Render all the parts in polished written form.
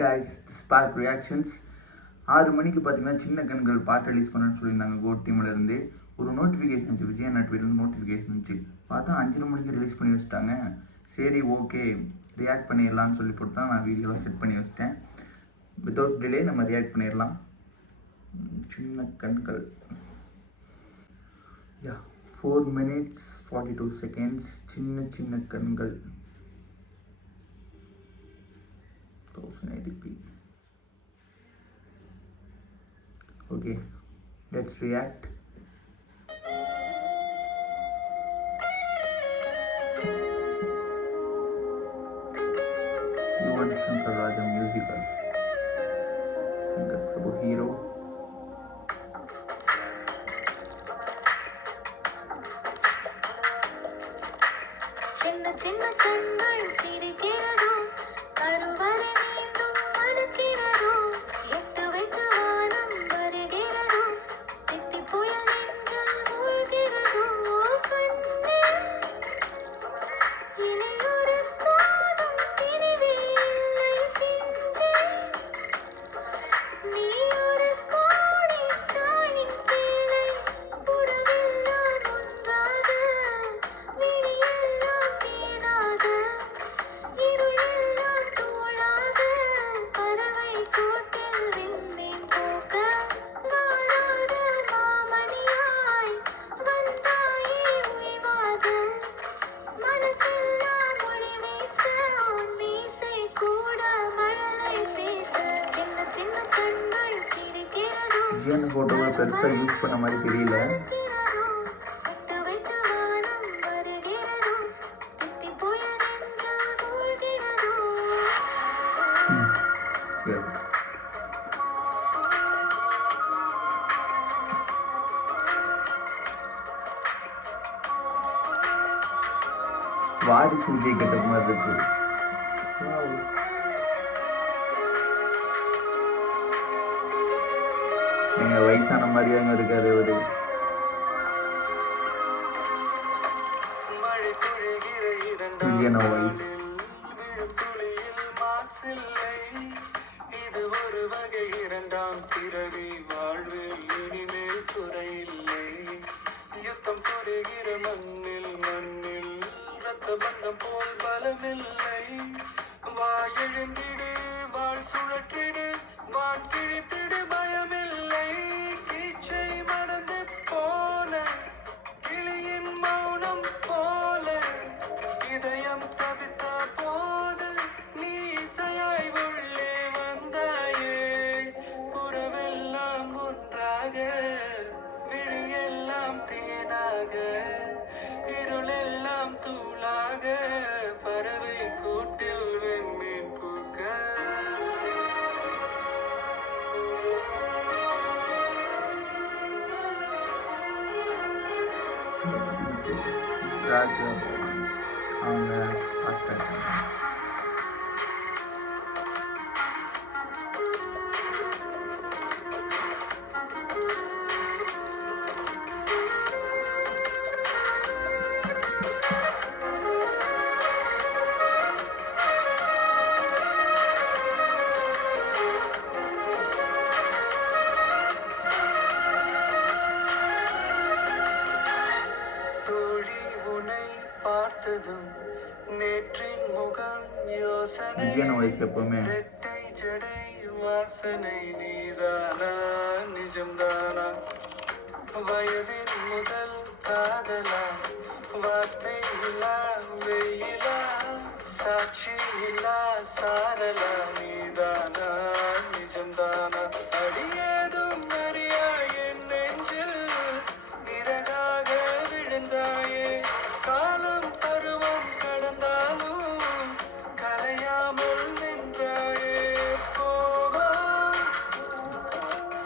guys, spark reactions 6 மணிக்கு பார்த்தீங்கன்னா சின்ன கண்கள் பாட்டு ரிலீஸ் பண்ணணும்னு சொல்லியிருந்தாங்க கோட் டீம்லேருந்து. ஒரு நோட்டிஃபிகேஷன் இருந்துச்சு, விஜய் நட்விலேருந்து நோட்டிஃபிகேஷன் இருந்துச்சு. பார்த்தா 5 மணிக்கு ரிலீஸ் பண்ணி வச்சுட்டாங்க. சரி ஓகே ரியாக்ட் பண்ணிடலான்னு சொல்லி போட்டு தான் நான் வீடியோவை செட் பண்ணி வச்சிட்டேன். வித்தவுட் டிலே நம்ம ரியாக்ட் பண்ணிடலாம். சின்ன கண்கள் 4 minutes 42 seconds. சின்ன கண்கள் 1080p. Okay, let's react. Yuvan Shankar Raja musical. Shankar Prabhu hero. சின்ன கண்கள் சிரிக்கிறதோ, கருவறை மீண்டும் மணக்கிறதோ, எட்டு வைத்து வானம் வருகிறதோ, தித்தி புயல் நெஞ்சில் மூழ்கிறதோ, கண்ணே இனி ஒரு போதும் பிரிவே இல்லை பிஞ்சே, நீ ஒரு கோடி தாயின் பிள்ளை, உறவெல்லாம் ஒன்றாக, விழியெல்லாம் தேனாக, இருளெல்லாம் தோளாக, பறவை கூட்டில் விண்மீன் போக்க, வாழாத மாமணியாய் வந்தாயே உய்வாக, மனசெல்லாம் மொழி வீச, உன் மீசை கூட மழலை பேச, சின்ன கண்கள் சிரிக்கிறதோ, ஜிஎன் ஃபோட்டோவை பெருசாக யூஸ் பண்ண மாதிரி தெரியல. மணக்கிறதோ, எட்டு வைத்து வானம் வருகிறதோ, தித்தி புயல் நெஞ்சில் மூழ்கிறதோ. சரி. வாரிசு விஜய் கெட்டப் மாதிரி இருக்கு. Wow. எங்க வயசான மாதிரியாங்க இருக்காரு அவரு. மழை பொழிகிற விஜயன வாய்ஸ். விழும் துளியில் மாசில்லை, இது ஒரு வகை இரண்டாம் பிறவி, வாழ்வில் இனிமேல் குறையில்லை, யுத்தம் புரிகிற மண்ணில் ரத்த பந்தம் போல் பலமில்லை, வா எழுந்திடு வாழ் சுழற்றிடு வான் கிழித்திடு பயமில்லை, கீச்சை மறந்து போன கிளியின் மௌனம் போல, இதயம் தவித்த போது நீ இசையாய் உள்ளே வந்தாயே, உறவெல்லாம் ஒன்றாக, விழியெல்லாம் தேனாக, இருளெல்லாம் தூளாக, பறவை கூட்டில் விண்மீன் பூக்க. ராஜா அவங்க பார்த்தாங்க. தோழி உன்னை பார்த்ததும் நேற்றின் முகம் யோசனை, விஜயன வாய்ஸ் எப்பவுமே ரெட்டை ஜடை வாசனை, நீதானா நிஜம்தானா, வயதின் முதல் காதலா, வார்த்தை இல்லா வெயிலா, சாட்சி இல்லா சாரலா, நீதானா நிஜம்தானா, அடியேதும் அறியா என் நெஞ்சில் இறகாக விழுந்தாயே, காலம் பருவம் கடந்தாலும் கலையாமல் நின்றாயே, போவா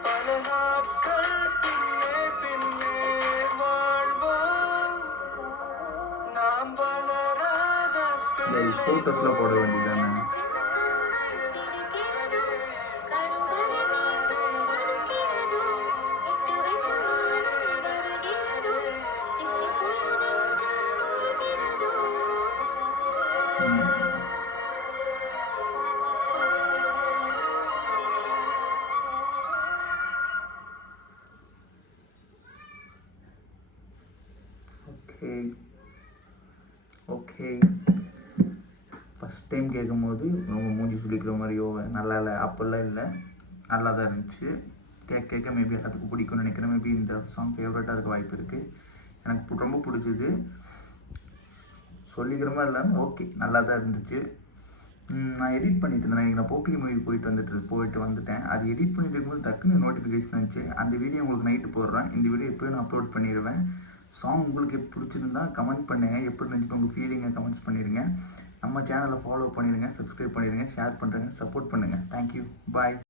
பல நாட்கள் பின்னே வாழ்வோம், நாம் வளராத ஃபோட்டோஸ்ல போட வேண்டியதானே. சின்ன கண்கள் சிரிக்கிறதோ, கருவறை மீண்டும் மணக்கிறதோ, எட்டு வைத்து வானம் வருகிறதோ, தித்தி புயல் நெஞ்சில் மூழ்கிறதோ. Okay okay. ஃபஸ்ட் டைம் கேட்கும்போது ரொம்ப மூஞ்சி சுளிக்கிற மாதிரியோ நல்லா இல்லை அப்படிலாம் இல்லை, நல்லா தான் இருந்துச்சு. கேட்க மேபி எல்லாத்துக்கும் பிடிக்கும்னு நினைக்கிறேன். மேபி இந்த சாங் ஃபேவரட்டாக இருக்க வாய்ப்பு இருக்குது. எனக்கு ரொம்ப பிடிச்சது. சொல்லிக்கிற மாதிரி இல்லாமல் ஓகே நல்லா தான் இருந்துச்சு. நான் எடிட் பண்ணிட்டு இருந்தேன். இன்றைக்கி நான் போக்கிரி மூவி போயிட்டு வந்துட்டேன். அது எடிட் பண்ணிட்டு இருக்கும்போது டக்குன்னு நோட்டிஃபிகேஷன் வந்துச்சு. அந்த வீடியோ உங்களுக்கு நைட்டு போடுறேன். இந்த வீடியோ எப்போயும் நான் அப்லோட் பண்ணிடுவேன். சாங் உங்களுக்கு எப்படி பிடிச்சிருந்தா கமெண்ட் பண்ணுங்கள். எப்படி இருந்துச்சு உங்கள் ஃபீலிங்கை கமெண்ட்ஸ் பண்ணிடுங்க. நம்ம சேனலை ஃபாலோ பண்ணிடுங்க, சப்ஸ்கிரைப் பண்ணிடுங்க, ஷேர் பண்ணுறேங்க, சப்போர்ட் பண்ணுங்கள். தேங்க்யூ, பாய்.